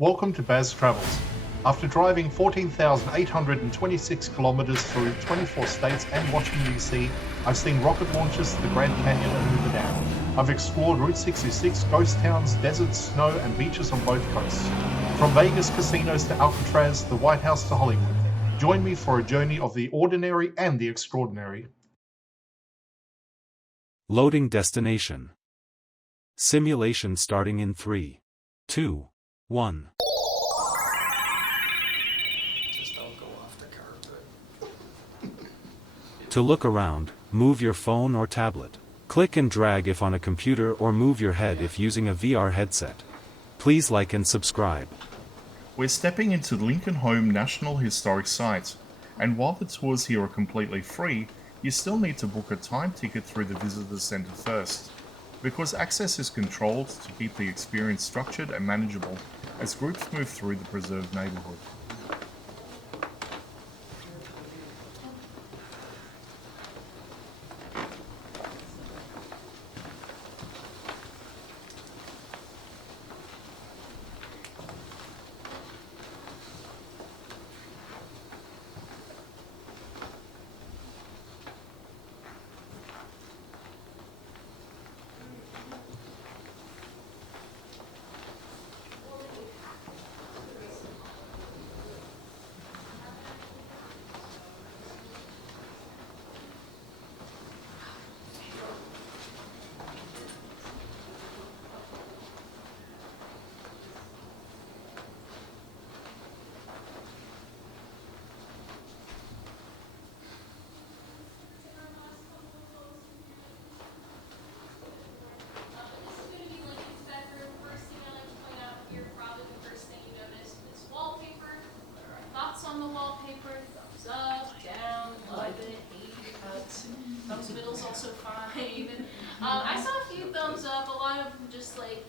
Welcome to Baz Travels. After driving 14,826 kilometers through 24 states and Washington, D.C., I've seen rocket launches to the Grand Canyon and Hoover Dam. I've explored Route 66, ghost towns, deserts, snow, and beaches on both coasts. From Vegas casinos to Alcatraz, the White House to Hollywood. Join me for a journey of the ordinary and the extraordinary. Loading destination. Simulation starting in 3, 2, 1. Just don't go off the carpet. To look around, move your phone or tablet. Click and drag if on a computer or move your head if using a VR headset. Please like and subscribe. We're stepping into Lincoln Home National Historic Site, and while the tours here are completely free, you still need to book a time ticket through the Visitor Center first, because access is controlled to keep the experience structured and manageable as groups move through the preserved neighborhood. Middle's also fine. I saw a few thumbs up, a lot of just like,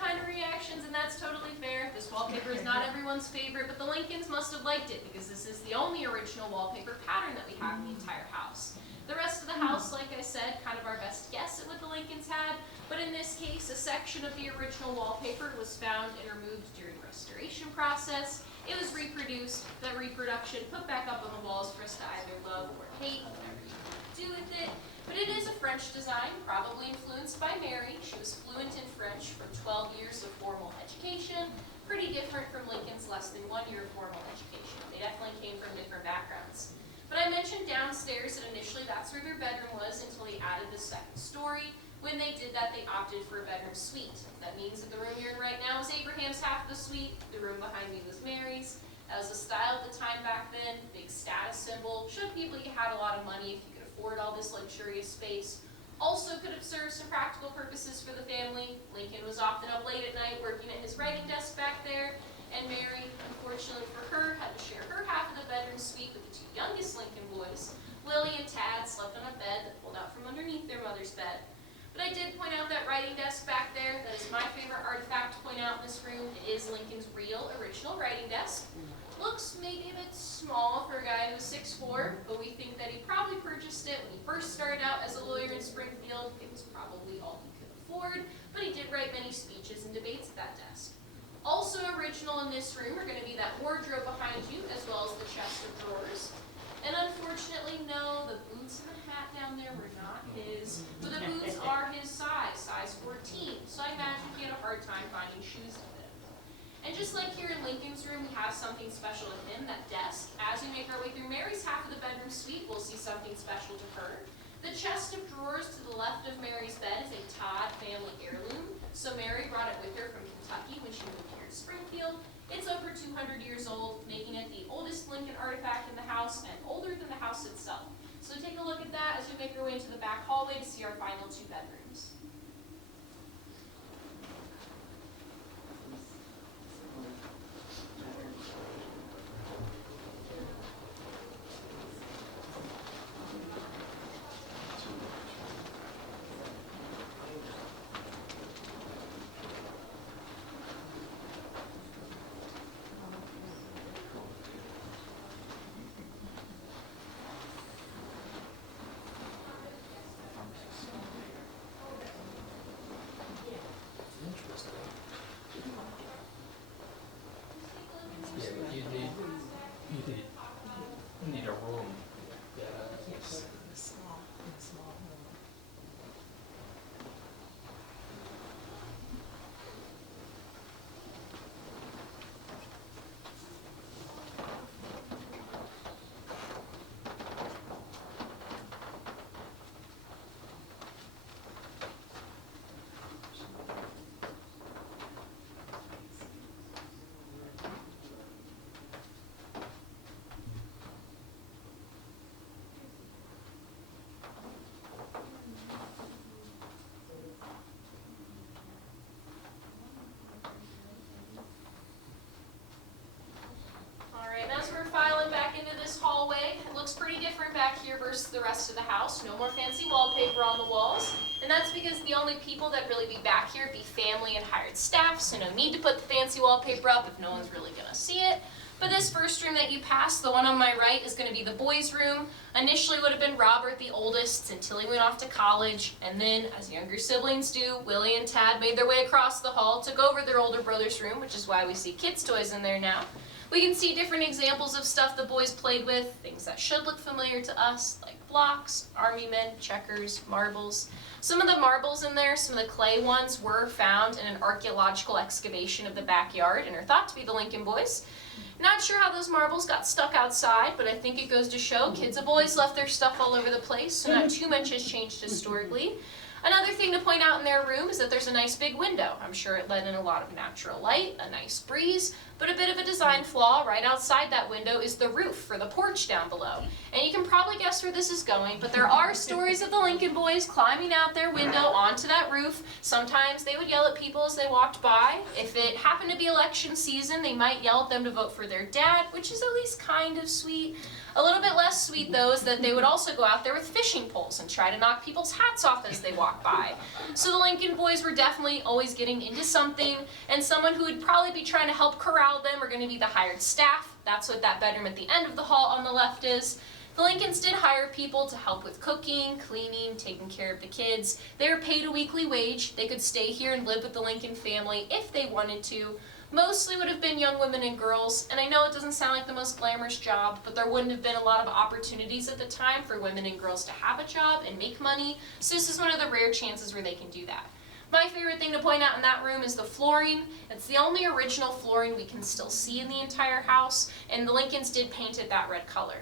kind of reactions, and that's totally fair. This wallpaper is not everyone's favorite, but the Lincolns must have liked it because this is the only original wallpaper pattern that we have in the entire house. The rest of the house, like I said, kind of our best guess at what the Lincolns had, but in this case, a section of the original wallpaper was found and removed during the restoration process. It was reproduced, the reproduction put back up on the walls for us to either love or hate, whatever you do with it. But it is a French design, probably influenced by Mary. She was fluent in French from 12 years of formal education. Pretty different from Lincoln's less than 1 year of formal education. They definitely came from different backgrounds. But I mentioned downstairs that initially that's where their bedroom was until they added the second story. When they did that, they opted for a bedroom suite. That means that the room you're in right now is Abraham's half of the suite. The room behind me was Mary's. That was the style of the time back then, big status symbol. Showed people you had a lot of money if you could afford all this luxurious space. Also could have served some practical purposes for the family. Lincoln was often up late at night working at his writing desk back there, and Mary, unfortunately for her, had to share her half of the bedroom suite with the two youngest Lincoln boys. Lily and Tad slept on a bed that pulled out from underneath their mother's bed. But I did point out that writing desk back there. That is my favorite artifact to point out in this room. It is Lincoln's real, original writing desk. Looks maybe a bit small for a guy who's 6'4", but we think that he probably purchased it when he first started out as a lawyer in Springfield. It was probably all he could afford, but he did write many speeches and debates at that desk. Also original in this room are going to be that wardrobe behind you, as well as the chest of drawers. And unfortunately, no, the boots and the hat down there were not his, but the boots are his size 14, so I imagine he had a hard time finding shoes to fit him. And just like here in Lincoln's room, we have something special to him, that desk. As we make our way through Mary's half of the bedroom suite, we'll see something special to her. The chest of drawers to the left of Mary's bed is a Todd family heirloom, so Mary brought it with her from Kentucky when she moved here to Springfield. It's over 200 years old, making it the oldest Lincoln artifact in the house and older than the house itself. So take a look at that as we make our way into the back hallway to see our final two bedrooms. back here versus the rest of the house. No more fancy wallpaper on the walls. And that's because the only people that really be back here be family and hired staff, so no need to put the fancy wallpaper up if no one's really gonna see it. But this first room that you passed, the one on my right, is going to be the boys' room. Initially would have been Robert, the oldest, until he went off to college. And then, as younger siblings do, Willie and Tad made their way across the hall, took over their older brother's room, which is why we see kids' toys in there now. We can see different examples of stuff the boys played with, things that should look familiar to us, like blocks, army men, checkers, marbles. Some of the marbles in there, some of the clay ones, were found in an archaeological excavation of the backyard and are thought to be the Lincoln boys. Not sure how those marbles got stuck outside, but I think it goes to show kids have always left their stuff all over the place, so not too much has changed historically. Another thing to point out in their room is that there's a nice big window. I'm sure it let in a lot of natural light, a nice breeze, but a bit of a design flaw right outside that window is the roof for the porch down below. And you can probably guess where this is going, but there are stories of the Lincoln boys climbing out their window onto that roof. Sometimes they would yell at people as they walked by. If it happened to be election season, they might yell at them to vote for their dad, which is at least kind of sweet. A little bit less sweet, though, is that they would also go out there with fishing poles and try to knock people's hats off as they walk by. So the Lincoln boys were definitely always getting into something, and someone who would probably be trying to help corral them are going to be the hired staff. That's what that bedroom at the end of the hall on the left is. The Lincolns did hire people to help with cooking, cleaning, taking care of the kids. They were paid a weekly wage. They could stay here and live with the Lincoln family if they wanted to. Mostly would have been young women and girls, and I know it doesn't sound like the most glamorous job, but there wouldn't have been a lot of opportunities at the time for women and girls to have a job and make money, so this is one of the rare chances where they can do that. My favorite thing to point out in that room is the flooring. It's the only original flooring we can still see in the entire house, and the Lincolns did paint it that red color.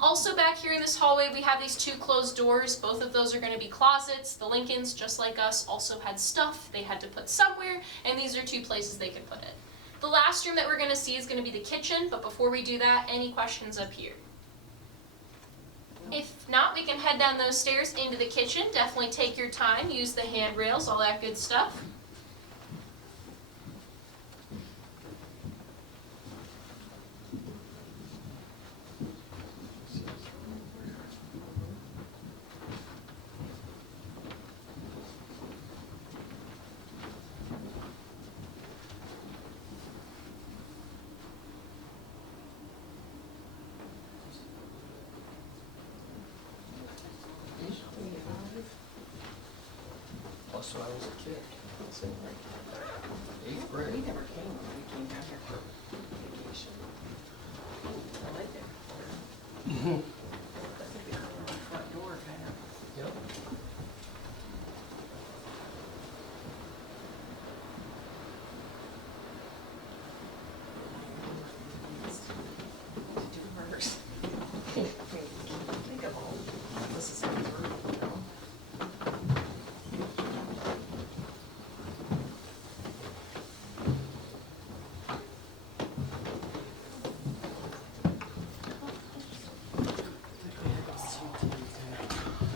Also back here in this hallway we have these two closed doors. Both of those are going to be closets. The Lincolns, just like us, also had stuff they had to put somewhere, and these are two places they could put it. The last room that we're going to see is going to be the kitchen, but before we do that, any questions up here? If not, we can head down those stairs into the kitchen. Definitely take your time, use the handrails, all that good stuff. Plus when I was a kid. So, like, 8th grade. We never came when we came down here for vacation. I like it. I think we come around the front door kind of. Yep. To do hers. I mean, think of all, this is through, you know?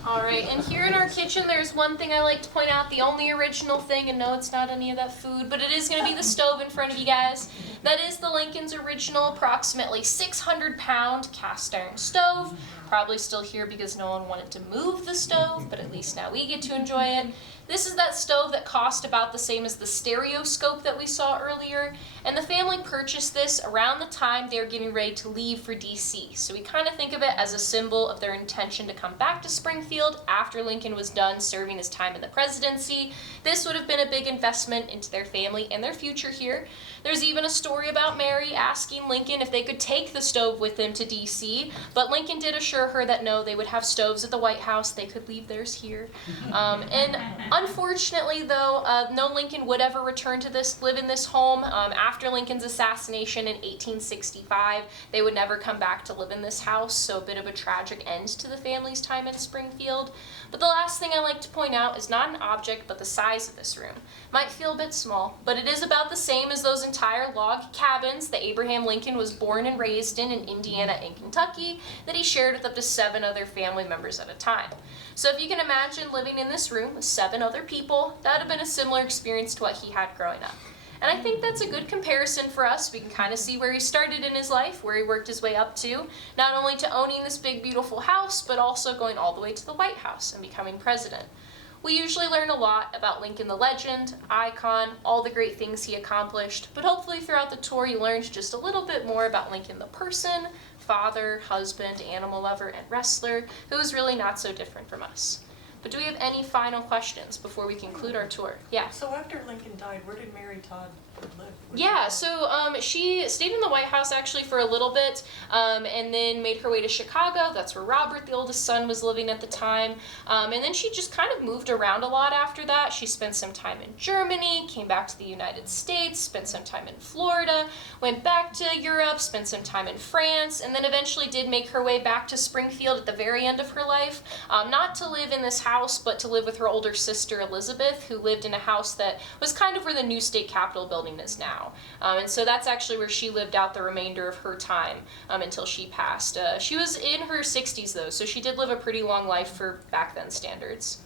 Alright, and here in our kitchen there's one thing I like to point out, the only original thing, and no it's not any of that food, but it is going to be the stove in front of you guys. That is the Lincoln's original approximately 600-pound cast iron stove. Probably still here because no one wanted to move the stove, but at least now we get to enjoy it. This is that stove that cost about the same as the stereoscope that we saw earlier, and the family purchased this around the time they were getting ready to leave for DC. So we kind of think of it as a symbol of their intention to come back to Springfield after Lincoln was done serving his time in the presidency. This would have been a big investment into their family and their future here. There's even a story about Mary asking Lincoln if they could take the stove with them to DC, but Lincoln did assure her that no, they would have stoves at the White House, they could leave theirs here. And unfortunately though, no Lincoln would ever return to live in this home. After Lincoln's assassination in 1865, they would never come back to live in this house, so a bit of a tragic end to the family's time in Springfield. But the last thing I like to point out is not an object, but the size of this room. Might feel a bit small, but it is about the same as those entire log cabins that Abraham Lincoln was born and raised in Indiana and Kentucky that he shared with up to 7 other family members at a time. So if you can imagine living in this room with 7 other people, that would have been a similar experience to what he had growing up. And I think that's a good comparison for us. We can kind of see where he started in his life, where he worked his way up to, not only to owning this big, beautiful house, but also going all the way to the White House and becoming president. We usually learn a lot about Lincoln the legend, icon, all the great things he accomplished, but hopefully throughout the tour you learned just a little bit more about Lincoln the person, father, husband, animal lover, and wrestler, who was really not so different from us. But do we have any final questions before we conclude our tour? Yeah. So after Lincoln died, where did Mary Todd live? Yeah, so she stayed in the White House actually for a little bit, and then made her way to Chicago. That's where Robert, the oldest son, was living at the time. And then she just kind of moved around a lot after that. She spent some time in Germany, came back to the United States, spent some time in Florida, went back to Europe, spent some time in France, and then eventually did make her way back to Springfield at the very end of her life. Not to live in this house, but to live with her older sister Elizabeth, who lived in a house that was kind of where the new state capitol building is now. And so that's actually where she lived out the remainder of her time until she passed. She was in her 60s though, so she did live a pretty long life for back then standards.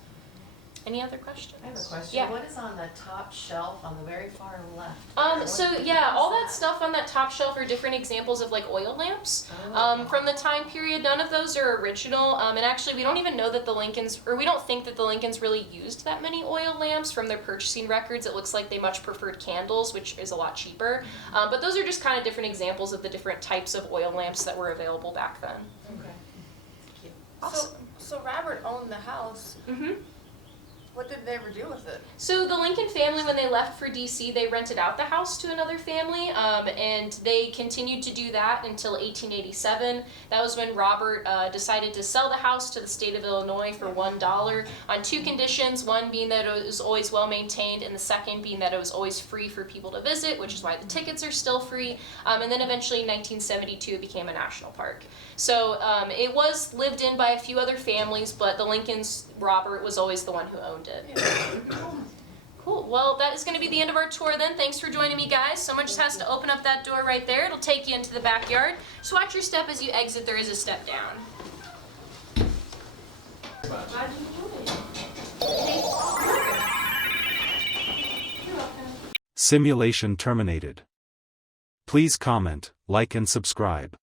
Any other questions? I have a question. Yeah. What is on the top shelf on the very far left? So yeah, all that stuff on that top shelf are different examples of like oil lamps from the time period. None of those are original, and actually we don't even know that the Lincolns, or we don't think that the Lincolns really used that many oil lamps. From their purchasing records, it looks like they much preferred candles, which is a lot cheaper. But those are just kind of different examples of the different types of oil lamps that were available back then. Okay. Thank you. Awesome. So Robert owned the house. Mm-hmm. What did they ever do with it? So the Lincoln family, when they left for DC, they rented out the house to another family, and they continued to do that until 1887. That was when Robert decided to sell the house to the state of Illinois for $1 on two conditions, one being that it was always well maintained, and the second being that it was always free for people to visit, which is why the tickets are still free. And then eventually in 1972 it became a national park. So it was lived in by a few other families, but the Lincolns, Robert was always the one who owned it. Cool. Well, that is going to be the end of our tour then. Thanks for joining me, guys. Someone just has to open up that door right there. It'll take you into the backyard. Just watch your step as you exit. There is a step down. Simulation terminated. Please comment, like and subscribe.